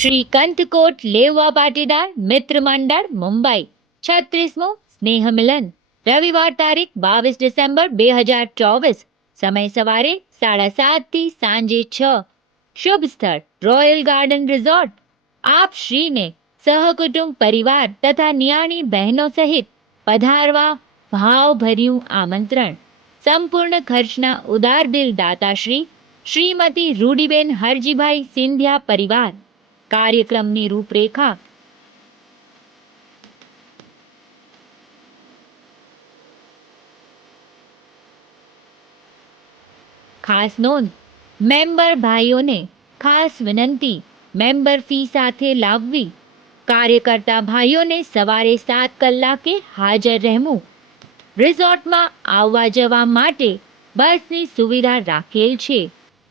શ્રી કંથકોટ લેવા પાટીદાર મિત્ર મંડળ મુંબઈ 36મું સ્નેહ મિલન રવિવાર તારીખ 22 ડિસેમ્બર 2024 સમય સવારે 7:30 થી સાંજે 6 શુભ સ્થળ રોયલ ગાર્ડન રિઝોર્ટ આપ શ્રીને સહકુટુંબ પરિવાર તથા નિયાણી બહેનો સહિત પધારવા ભાવભર્યું આમંત્રણ સંપૂર્ણ ખર્ચના ઉદાર દિલ દાતાશ્રી શ્રીમતી રૂડીબેન હરજીભાઈ સિંધિયા પરિવાર કાર્યક્રમની રૂપરેખા ખાસ નોંધ મેમ્બર ભાઈઓને ખાસ વિનંતી મેમ્બર ફી સાથે લાવવી કાર્યકર્તા ભાઈઓને સવારે 7 કલાકે હાજર રહેવું રિઝોર્ટમાં આવવા જવા માટે બસની સુવિધા રાખેલ છે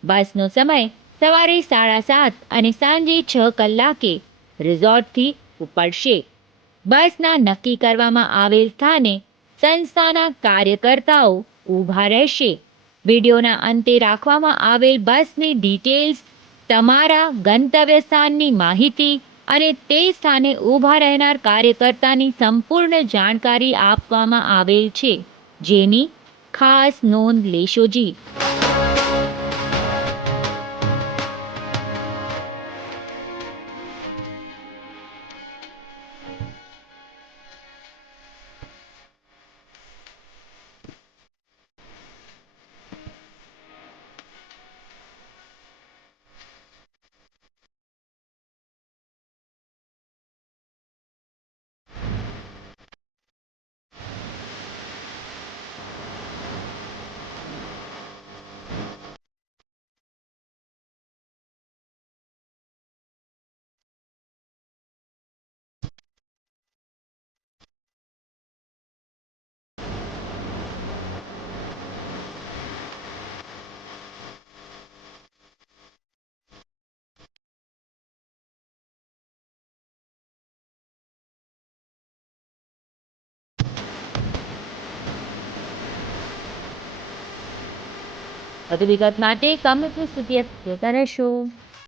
બસનો સમય સવારે 7:30 અને સાંજે 6 કલાકે રિઝોર્ટથી ઉપડશે બસના નક્કી કરવામાં આવેલ સ્થાને સંસ્થાના કાર્યકર્તાઓ ઊભા રહેશે વિડીયોના અંતે રાખવામાં આવેલ બસની ડિટેલ્સ તમારા ગંતવ્ય સ્થાનની માહિતી અને તે સ્થાને ઊભા રહેનાર કાર્યકર્તાની સંપૂર્ણ જાણકારી આપવામાં આવેલ છે જેની ખાસ નોંધ લેશોજી વધુ વિગત માટે કમિટી સુધી રહેશો